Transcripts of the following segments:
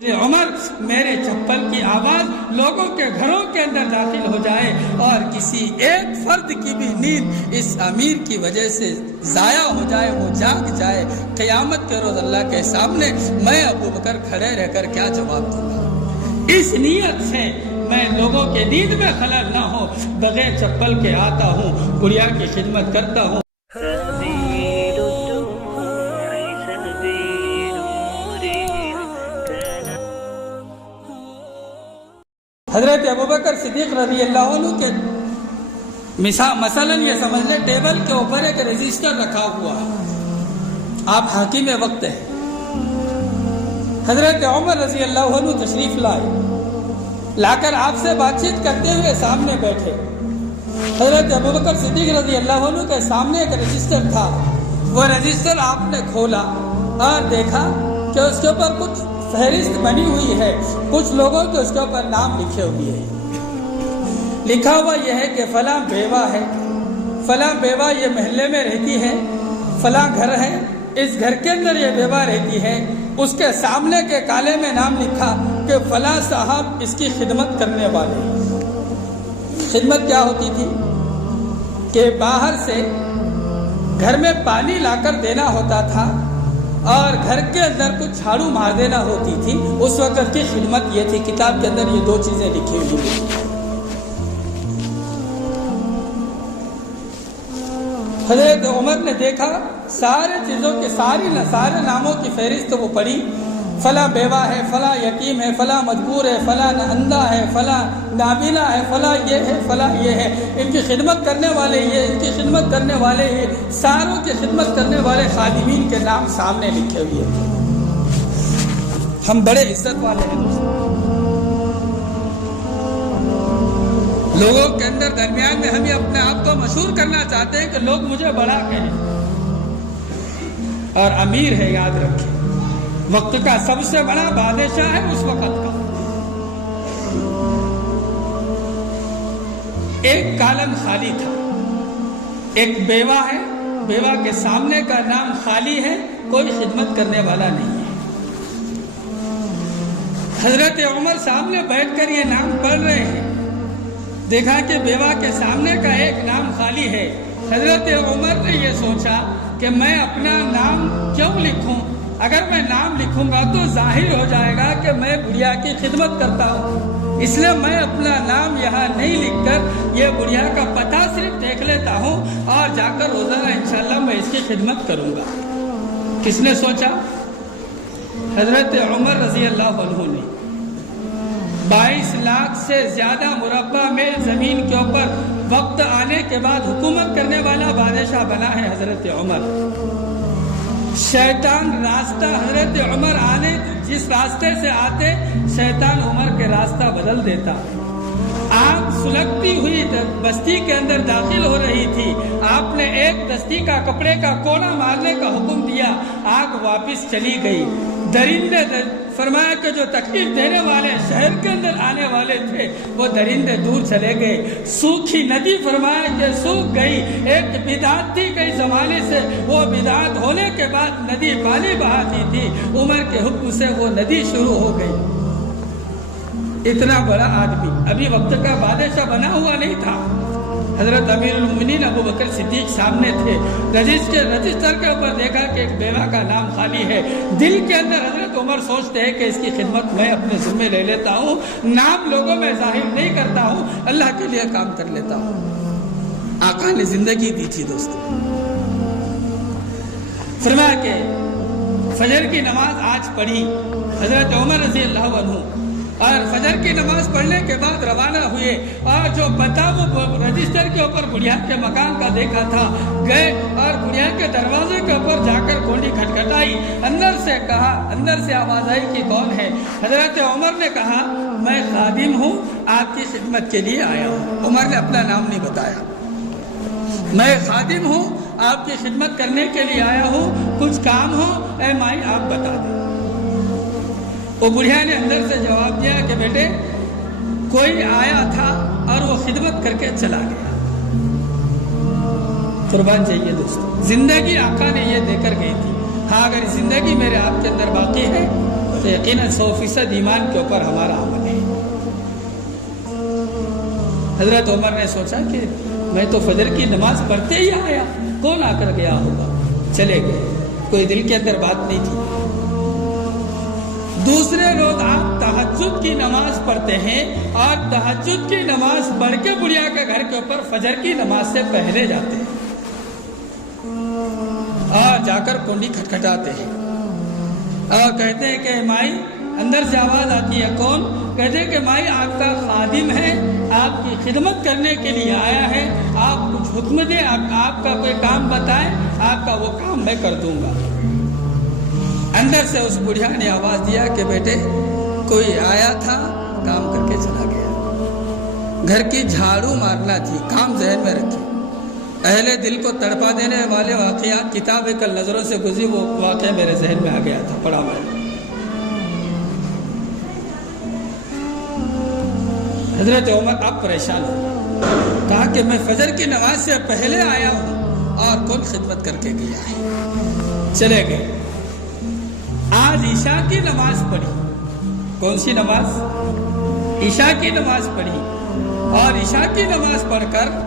عمر میرے چپل کی آواز لوگوں کے گھروں کے اندر داخل ہو جائے اور کسی ایک فرد کی بھی نیند اس امیر کی وجہ سے ضائع ہو جائے، وہ جاگ جائے، قیامت کے روز اللہ کے سامنے میں ابو بکر کھڑے رہ کر کیا جواب دوں گا؟ اس نیت سے میں لوگوں کے نیند میں خلل نہ ہو بغیر چپل کے آتا ہوں، گڑیا کی خدمت کرتا ہوں۔ حضرت ابوبکر صدیق رضی اللہ عنہ کے مثلا یہ سمجھ لیں ٹیبل کے اوپر ایک رجسٹر رکھا ہوا ہے، آپ حاکم وقت ہیں۔ حضرت عمر رضی اللہ عنہ تشریف لائے، لا کر آپ سے بات چیت کرتے ہوئے سامنے بیٹھے۔ حضرت ابوبکر صدیق رضی اللہ عنہ کے سامنے ایک رجسٹر تھا، وہ رجسٹر آپ نے کھولا اور دیکھا کہ اس کے اوپر کچھ فہرست بنی ہوئی ہے، کچھ لوگوں کے اس کے اوپر نام لکھے ہوئے ہیں۔ لکھا ہوا یہ ہے کہ فلاں بیوہ ہے، فلاں بیوہ یہ محلے میں رہتی ہے، فلاں گھر ہے، اس گھر کے اندر یہ بیوہ رہتی ہے۔ اس کے سامنے کے کالے میں نام لکھا کہ فلاں صاحب اس کی خدمت کرنے والے۔ خدمت کیا ہوتی تھی کہ باہر سے گھر میں پانی لا کر دینا ہوتا تھا اور گھر کے اندر کچھ جھاڑو مار دینا ہوتی تھی، اس وقت کی خدمت یہ تھی۔ کتاب کے اندر یہ دو چیزیں لکھی ہوئی ہیں۔ حضرت عمر نے دیکھا سارے چیزوں کے سارے ناموں کی فہرست وہ پڑھی، فلاں بیوہ ہے، فلاں یتیم ہے، فلاں مجبور ہے، فلاں اندھا ہے، فلاں نابینا ہے، فلاں یہ ہے، فلاں یہ ہے، ان کی خدمت کرنے والے یہ، ان کی خدمت کرنے والے یہ، ساروں کی خدمت کرنے والے خادمین کے نام سامنے لکھے ہوئے تھے۔ ہم بڑے عزت والے ہیں دوستوں، لوگوں کے اندر درمیان میں ہم یہ اپنے آپ کو مشہور کرنا چاہتے ہیں کہ لوگ مجھے بڑا کہیں، اور امیر ہے، یاد رکھیں وقت کا سب سے بڑا بادشاہ ہے اس وقت کا۔ ایک کالم خالی تھا، ایک بیوہ ہے، بیوہ کے سامنے کا نام خالی ہے، کوئی خدمت کرنے والا نہیں ہے۔ حضرت عمر سامنے بیٹھ کر یہ نام پڑھ رہے ہیں، دیکھا کہ بیوہ کے سامنے کا ایک نام خالی ہے۔ حضرت عمر نے یہ سوچا کہ میں اپنا نام کیوں لکھوں؟ اگر میں نام لکھوں گا تو ظاہر ہو جائے گا کہ میں بڑھیا کی خدمت کرتا ہوں، اس لیے میں اپنا نام یہاں نہیں لکھ کر یہ بڑھیا کا پتہ صرف دیکھ لیتا ہوں اور جا کر روزانہ انشاءاللہ میں اس کی خدمت کروں گا۔ کس نے سوچا؟ حضرت عمر رضی اللہ عنہ نے 22 لاکھ سے زیادہ مربع میں زمین کے اوپر وقت آنے کے بعد حکومت کرنے والا بادشاہ بنا ہے حضرت عمر۔ شیطان راستہ حضرت عمر آنے جس راستے سے آتے، شیطان عمر کے راستہ بدل دیتا۔ آگ سلگتی ہوئی بستی کے اندر داخل ہو رہی تھی، آپ نے ایک دستی کا کپڑے کا کونا مارنے کا حکم دیا، آگ واپس چلی گئی۔ درندے فرمایا کہ جو تکلیف دینے والے شہر کے اندر آنے والے تھے وہ درندے دور چلے گئے۔ سوکھی ندی فرمایا کہ سوکھ گئی، ایک بدعت تھی کئی زمانے سے، وہ بدعت ہونے کے بعد ندی پانی بہاتی تھی، عمر کے حکم سے وہ ندی شروع ہو گئی۔ اتنا بڑا آدمی ابھی وقت کا بادشاہ بنا ہوا نہیں تھا۔ حضرت امیر المومنین ابو بکر صدیق سامنے تھے، رجسٹر کے اوپر دیکھا کہ ایک بیوہ کا نام خالی ہے۔ دل کے اندر حضرت عمر سوچتے ہیں کہ اس کی خدمت میں اپنے ذمہ لے لیتا ہوں، نام لوگوں میں ظاہر نہیں کرتا ہوں، اللہ کے لیے کام کر لیتا ہوں۔ آقا نے زندگی دی تھی دوستو، فرمایا کہ فجر کی نماز آج پڑھی حضرت عمر رضی اللہ عنہ، اور فجر کی نماز پڑھنے کے بعد روانہ ہوئے، اور جو پتہ وہ رجسٹر کے اوپر بڑھیا کے مکان کا دیکھا تھا، گئے اور بڑھیا کے دروازے کے اوپر جا کر کھونڈی کھٹکھٹائی، اندر سے کہا، اندر سے آواز آئی کہ کون ہے؟ حضرت عمر نے کہا میں خادم ہوں، آپ کی خدمت کے لیے آیا ہوں۔ عمر نے اپنا نام نہیں بتایا، میں خادم ہوں، آپ کی خدمت کرنے کے لیے آیا ہوں، کچھ کام ہو اے مائی آپ بتا دیں۔ وہ بڑھیا نے اندر سے جواب دیا کہ بیٹے کوئی آیا تھا اور وہ خدمت کر کے چلا گیا۔ قربان جائیے دوستو، زندگی آقا نے یہ دے کر گئی تھی۔ ہاں اگر زندگی میرے آپ کے اندر باقی ہے تو یقیناً 100% ایمان کے اوپر ہمارا عمل ہے۔ حضرت عمر نے سوچا کہ میں تو فجر کی نماز پڑھتے ہی آیا، کون آ کر گیا ہوگا، چلے گئے، کوئی دل کے اندر بات نہیں تھی۔ دوسرے روز آپ تہجد کی نماز پڑھتے ہیں اور تہجد کی نماز پڑھ کے بڑھیا کے گھر کے اوپر فجر کی نماز سے پہلے جاتے ہیں اور جا کر کنڈی کھٹکھٹاتے ہیں اور کہتے ہیں کہ مائی، اندر سے آواز آتی ہے، کون؟ کہتے ہیں کہ مائی آپ کا خادم ہے، آپ کی خدمت کرنے کے لیے آیا ہے، آپ کچھ حکم دیں، آپ کا کوئی کام بتائیں، آپ کا وہ کام میں کر دوں گا۔ اندر سے اس بڑھیا نے آواز دیا کہ بیٹے کوئی آیا تھا، کام کر کے چلا گیا، گھر کی جھاڑو مارنا تھی، کام ذہن میں رکھی۔ اہل دل کو تڑپا دینے والے واقعات، کتاب کل نظروں سے گزری، وہ واقعہ میرے ذہن میں آ گیا تھا، پڑھا میں۔ حضرت عمر اب پریشان ہو، کہا کہ میں فجر کی نماز سے پہلے آیا ہوں اور کون خدمت کر کے گیا ہے، چلے گئے۔ آج عشاء کی نماز پڑھی، کون سی نماز؟ عشاء کی نماز پڑھی، اور عشاء کی نماز پڑھ کر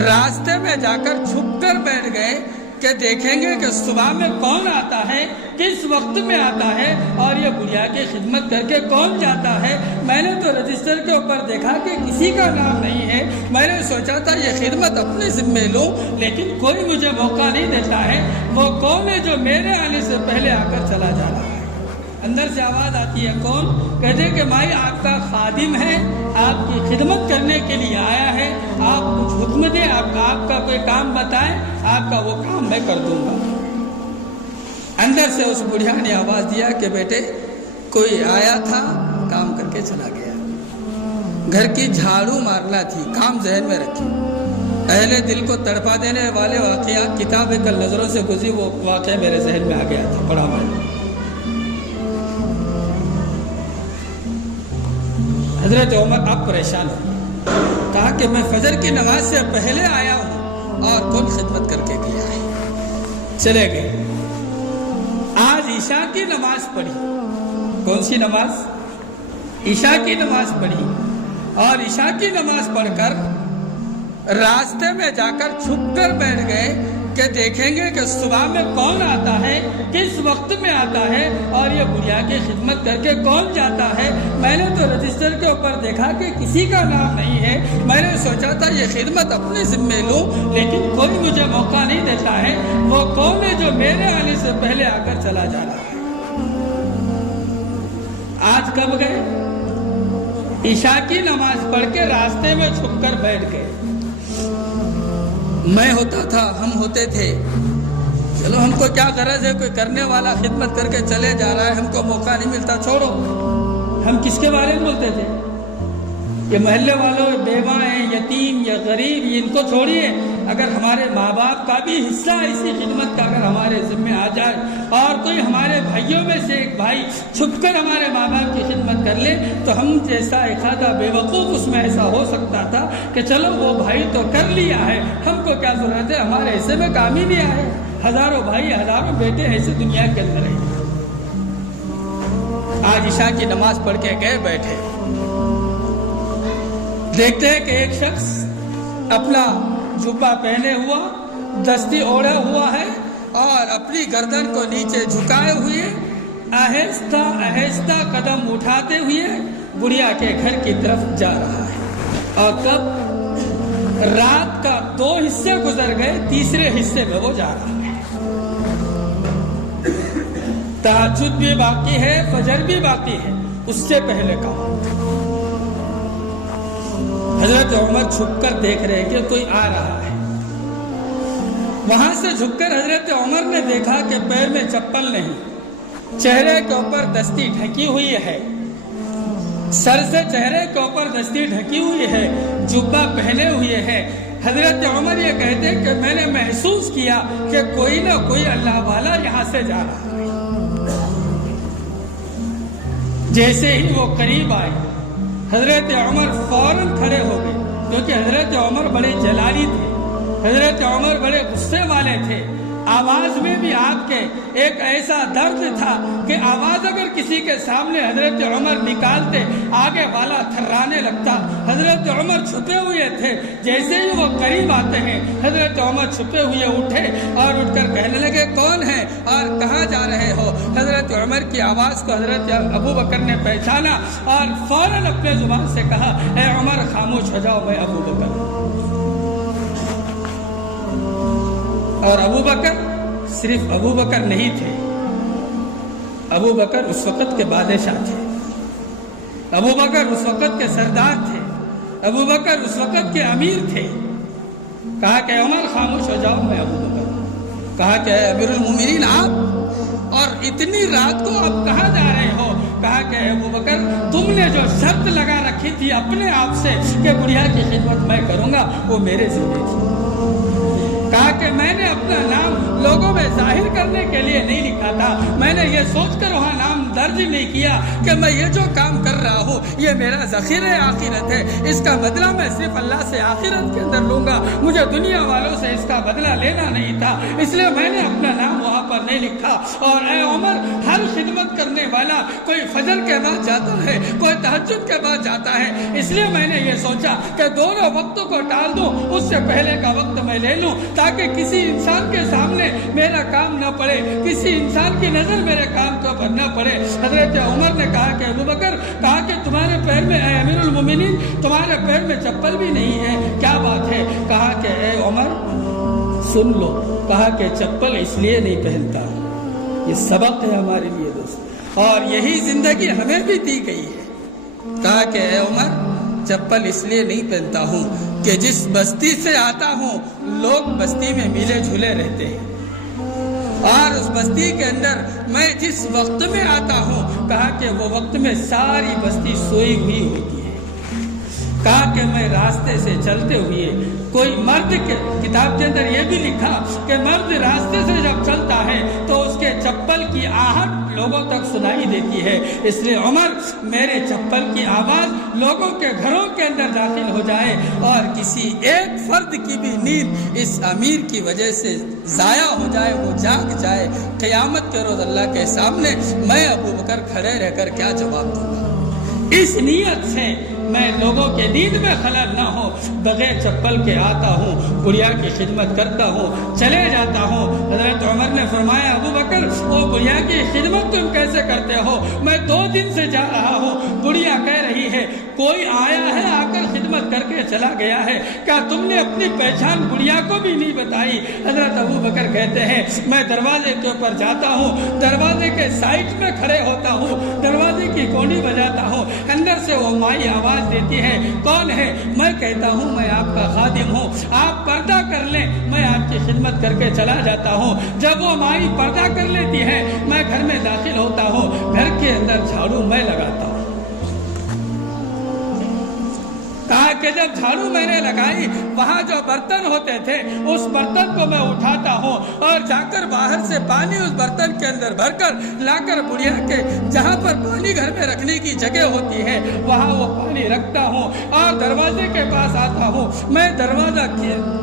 راستے میں جا کر چھپ کر بیٹھ گئے کہ دیکھیں گے کہ صبح میں کون آتا ہے، کس وقت میں آتا ہے، اور یہ بڑھیا کی خدمت کر کے کون جاتا ہے۔ میں نے تو رجسٹر کے اوپر دیکھا کہ کسی کا نام نہیں ہے، میں نے سوچا تھا یہ خدمت اپنے ذمے لوں، لیکن کوئی مجھے موقع نہیں دیتا ہے۔ وہ کون ہے جو میرے آنے سے پہلے آ کر چلا جا رہا ہے؟ اندر سے آواز آتی ہے، کون؟ کہتے ہیں کہ مائی آپ کا خادم ہے، آپ کی خدمت کرنے کے لیے آیا ہے، آپ کچھ حکم دیں، آپ کا کوئی کام بتائیں، آپ کا وہ کام میں کر دوں گا۔ اندر سے اس بڑھیا نے آواز دیا کہ بیٹے کوئی آیا تھا، کام کر کے چلا گیا، گھر کی جھاڑو مارنا تھی، کام ذہن میں رکھی۔ اہل دل کو تڑپا دینے والے واقعات، کتاب کل نظروں سے گزری، وہ واقعہ میرے ذہن میں آ گیا تھا، پڑھا میں۔ حضرت عمر اب پریشان ہو، کہا کہ میں فجر کی نماز سے پہلے آیا ہوں اور کون خدمت کر کے گیا ہے، چلے گئے۔ آج عشاء کی نماز پڑھی، کون سی نماز؟ عشاء کی نماز پڑھی، اور عشاء کی نماز پڑھ کر راستے میں جا کر چھپ کر بیٹھ گئے کہ دیکھیں گے کہ صبح میں کون آتا ہے، کس وقت میں آتا ہے، اور یہ بڑھیا کی خدمت کر کے کون جاتا ہے۔ میں نے تو رجسٹر کے اوپر دیکھا کہ کسی کا نام نہیں ہے، میں نے سوچا تھا یہ خدمت اپنے ذمے لوں، لیکن کوئی مجھے موقع نہیں دیتا ہے۔ وہ کون ہے جو میرے آنے سے پہلے آ کر چلا جا رہا ہے؟ آج کب گئے؟ عشاء کی نماز پڑھ کے راستے میں چھپ کر بیٹھ گئے۔ میں ہوتا تھا، ہم ہوتے تھے، چلو ہم کو کیا غرض ہے، کوئی کرنے والا خدمت کر کے چلے جا رہا ہے، ہم کو موقع نہیں ملتا، چھوڑو۔ ہم کس کے بارے میں بولتے تھے؟ یہ محلے والوں، بیوہ ہیں، یتیم یا غریب، ان کو چھوڑیے، اگر ہمارے ماں باپ کا بھی حصہ اسی خدمت کا اگر ہمارے ذمہ آ جائے، اور کوئی ہمارے بھائیوں میں سے ایک بھائی چھپ کر ہمارے ماں باپ کی خدمت کر لے، تو ہم جیسا ایک آدھا بے وقوف اس میں ایسا ہو سکتا تھا کہ چلو وہ بھائی تو کر لیا ہے، ہم کو کیا ضرورت ہے، ہمارے حصے میں کام ہی نہیں آئے۔ ہزاروں بھائی، ہزاروں بیٹے ایسے دنیا کے اندر ہیں۔ آج عشاء کی نماز پڑھ کے گئے، بیٹھے، دیکھتے ہیں کہ ایک شخص اپنا جبہ پہنے ہوا، دستی اوڑھا ہوا ہے، اور اپنی گردن کو نیچے جھکائے ہوئے آہستہ آہستہ قدم اٹھاتے ہوئے بڑھیا کے گھر کی طرف جا رہا ہے۔ اور تب رات کا 2 حصے گزر گئے، تیسرے حصے میں وہ جا رہا ہے۔ تہجد بھی باقی ہے، فجر بھی باقی ہے، اس سے پہلے کا حضرت عمر چھپ کر دیکھ رہے کہ کوئی آ رہا ہے۔ وہاں سے جھک کر حضرت عمر نے دیکھا کہ پیر میں چپل نہیں، چہرے کے اوپر دستی ڈھکی ہوئی ہے، سر سے چہرے کے اوپر دستی ڈھکی ہوئی ہے، جبہ پہنے ہوئے ہے۔ حضرت عمر یہ کہتے ہیں کہ میں نے محسوس کیا کہ کوئی نہ کوئی اللہ والا یہاں سے جا رہا ہے۔ جیسے ہی وہ قریب آئے، حضرت عمر فوراً کھڑے ہو گئے، کیونکہ حضرت عمر بڑے جلالی تھے، حضرت عمر بڑے غصے والے تھے۔ آواز میں بھی آپ کے ایک ایسا درد تھا کہ آواز اگر کسی کے سامنے حضرت عمر نکالتے آگے والا تھرانے لگتا. حضرت عمر چھپے ہوئے تھے, جیسے ہی وہ قریب آتے ہیں حضرت عمر چھپے ہوئے اٹھے اور اٹھ کر کہنے لگے کون ہے اور کہاں جا رہے ہو. حضرت عمر کی آواز کو حضرت ابو بکر نے پہچانا اور فوراً اپنے زبان سے کہا اے عمر خاموش ہو جاؤ, میں ابو بکر. اور ابو بکر صرف ابو بکر نہیں تھے, ابو بکر اس وقت کے بادشاہ تھے, ابو بکر اس وقت کے سردار تھے, ابو بکر اس وقت کے امیر تھے. کہا کہ عمر خاموش ہو جاؤ, میں ابو بکر. کہا کہ امیر المومنین آپ, اور اتنی رات کو آپ کہاں جا رہے ہو. کہا کہ ابو بکر تم نے جو شرط لگا رکھی تھی اپنے آپ سے کہ بڑھیا کی خدمت میں کروں گا, وہ میرے ذمہ تھی. کہا کہ میں نے اپنا نام لوگوں میں ظاہر کرنے کے لیے نہیں لکھا تھا, میں نے یہ سوچ کر وہاں نام درج نہیں کیا کہ میں یہ جو کام کر رہا ہوں یہ میرا ذخیرہ آخرت ہے, اس کا بدلہ میں صرف اللہ سے آخرت کے اندر لوں گا, مجھے دنیا والوں سے اس کا بدلہ لینا نہیں تھا, اس لیے میں نے اپنا نام وہاں پر نہیں لکھا. اور اے عمر, ہر خدمت کرنے والا کوئی فجر کے بعد جاتا ہے, کوئی تہجد کے بعد جاتا ہے, اس لیے میں نے یہ سوچا کہ دونوں وقتوں کو ٹال دوں, اس سے پہلے کا وقت میں لے لوں تاکہ کسی انسان کے سامنے میرا کام نہ پڑے, کسی انسان کی نظر میرے کام کے اوپر نہ پڑے. حضرت عمر نے کہا کہ ابو بکر, کہا کہ تمہارے پیر میں اے امیر المومنین تمہارے پیر میں چپل بھی نہیں ہے, کیا بات ہے. کہا کہ اے عمر سن لو. کہا کہ چپل اس لیے نہیں پہنتا, یہ سبق ہے ہمارے لیے دوست, اور یہی زندگی ہمیں بھی دی گئی ہے. کہا کہ اے عمر چپل اس لیے نہیں پہنتا ہوں کہ جس بستی سے آتا ہوں لوگ بستی میں ملے جھولے رہتے ہیں, اور اس بستی کے اندر میں جس وقت میں آتا ہوں, کہا کہ وہ وقت میں ساری بستی سوئی ہوئی ہوتی ہے. کہا کہ میں راستے سے چلتے ہوئے کوئی مرد کے کتاب کے اندر یہ بھی لکھا کہ مرد راستے سے جب چلتا ہے تو اس کے چپل کی آہٹ لوگوں تک سنائی دیتی ہے. اس لیے عمر میرے چپل کی آواز لوگوں کے گھروں کے اندر داخل ہو جائے اور کسی ایک فرد کی بھی نیند اس امیر کی وجہ سے ضائع ہو جائے, وہ جاگ جائے, قیامت کے روز اللہ کے سامنے میں ابو بکر کھڑے رہ کر کیا جواب دوں گا. اس نیت سے میں لوگوں کے نیند میں خلل نہ ہو بغیر چپل کے آتا ہوں, بڑھیا کی خدمت کرتا ہوں, چلے جاتا ہوں. حضرت عمر نے فرمایا ابو بکر وہ بڑھیا کی خدمت تم کیسے کرتے ہو, میں 2 دن سے جا رہا ہوں, بڑھیا کہہ رہی ہے کوئی آیا ہے آ کر خدمت کر کے چلا گیا ہے, کیا تم نے اپنی پہچان بڑھیا کو بھی نہیں بتائی. حضرت ابو بکر کہتے ہیں میں دروازے کے اوپر جاتا ہوں, دروازے کے سائٹ میں کھڑے ہوتا ہوں, دروازے کی کونی بجاتا ہوں, اندر سے وہ مائی آواز دیتی ہے کون ہے. میں کہتا ہوں میں آپ کا خادم ہوں, آپ پردہ کر لیں, میں آپ کی خدمت کر کے چلا جاتا ہوں. جب وہ مائی پردہ کر لیتی ہے میں گھر میں داخل ہوتا ہوں, گھر کے اندر جھاڑو میں لگاتا ہوں. کہا کہ جب جھاڑو میں نے لگائی وہاں جو برتن ہوتے تھے اس برتن کو میں اٹھاتا ہوں اور جا کر باہر سے پانی اس برتن کے اندر بھر کر لا کر بڑھیا کے جہاں پر پانی گھر میں رکھنے کی جگہ ہوتی ہے وہاں وہ پانی رکھتا ہوں اور دروازے کے پاس آتا ہوں. میں دروازہ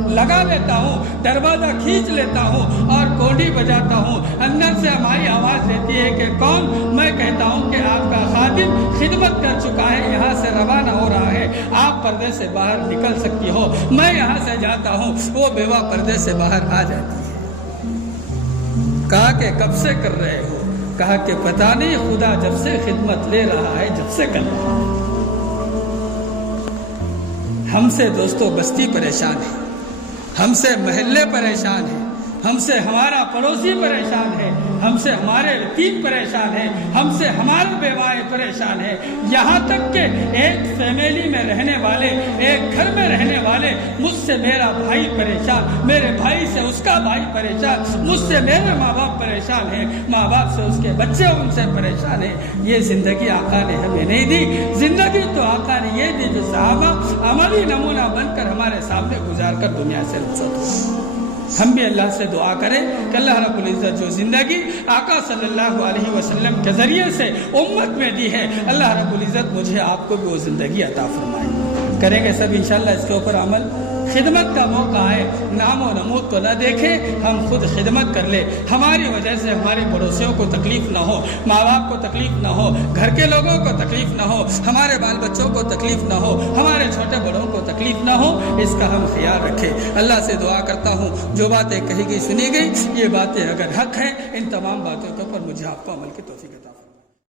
لگا لیتا ہوں, دروازہ کھینچ لیتا ہوں اور کوڈی بجاتا ہوں. اندر سے ہماری آواز دیتی ہے کہ کون. میں کہتا ہوں کہ آپ کا خادم خدمت کر چکا ہے, یہاں سے روانہ ہو رہا ہے, آپ پردے سے باہر نکل سکتی ہو. میں یہاں سے جاتا ہوں, وہ بیوہ پردے سے باہر آ جاتی ہے. کہا کہ کب سے کر رہے ہو. کہا کہ پتہ نہیں, خدا جب سے خدمت لے رہا ہے جب سے کر رہا ہے. ہم سے دوستو بستی پریشان ہے, ہم سے محلے پریشان ہیں, ہم سے ہمارا پڑوسی پریشان ہے, ہم سے ہمارے یتیم پریشان ہیں, ہم سے ہمارے بیوائیں پریشان ہیں. یہاں تک کہ ایک فیملی میں رہنے والے, ایک گھر میں رہنے والے, مجھ سے میرا بھائی پریشان, میرے بھائی سے اس کا بھائی پریشان, مجھ سے میرے ماں باپ پریشان ہیں, ماں باپ سے اس کے بچے ان سے پریشان ہیں. یہ زندگی آقا نے ہمیں نہیں دی. زندگی تو آقا نے یہ دی جو صحابہ عملی نمونہ بن کر ہمارے سامنے گزار کر دنیا سے رخصت ہو. ہم بھی اللہ سے دعا کریں کہ اللہ رب العزت جو زندگی آقا صلی اللہ علیہ وسلم کے ذریعے سے امت میں دی ہے, اللہ رب العزت مجھے آپ کو بھی وہ زندگی عطا فرمائے. کریں گے سب انشاءاللہ اس کے اوپر عمل. خدمت کا موقع ہے, نام و نمود تو نہ دیکھیں, ہم خود خدمت کر لیں. ہماری وجہ سے ہمارے پڑوسیوں کو تکلیف نہ ہو, ماں باپ کو تکلیف نہ ہو, گھر کے لوگوں کو تکلیف نہ ہو, ہمارے بال بچوں کو تکلیف نہ ہو, ہمارے چھوٹے بڑوں کو تکلیف نہ ہو, اس کا ہم خیال رکھیں. اللہ سے دعا کرتا ہوں جو باتیں کہی گئی سنی گئی, یہ باتیں اگر حق ہیں, ان تمام باتوں کے اوپر مجھے آپ کو عمل کی توفیق عطا فرمائے.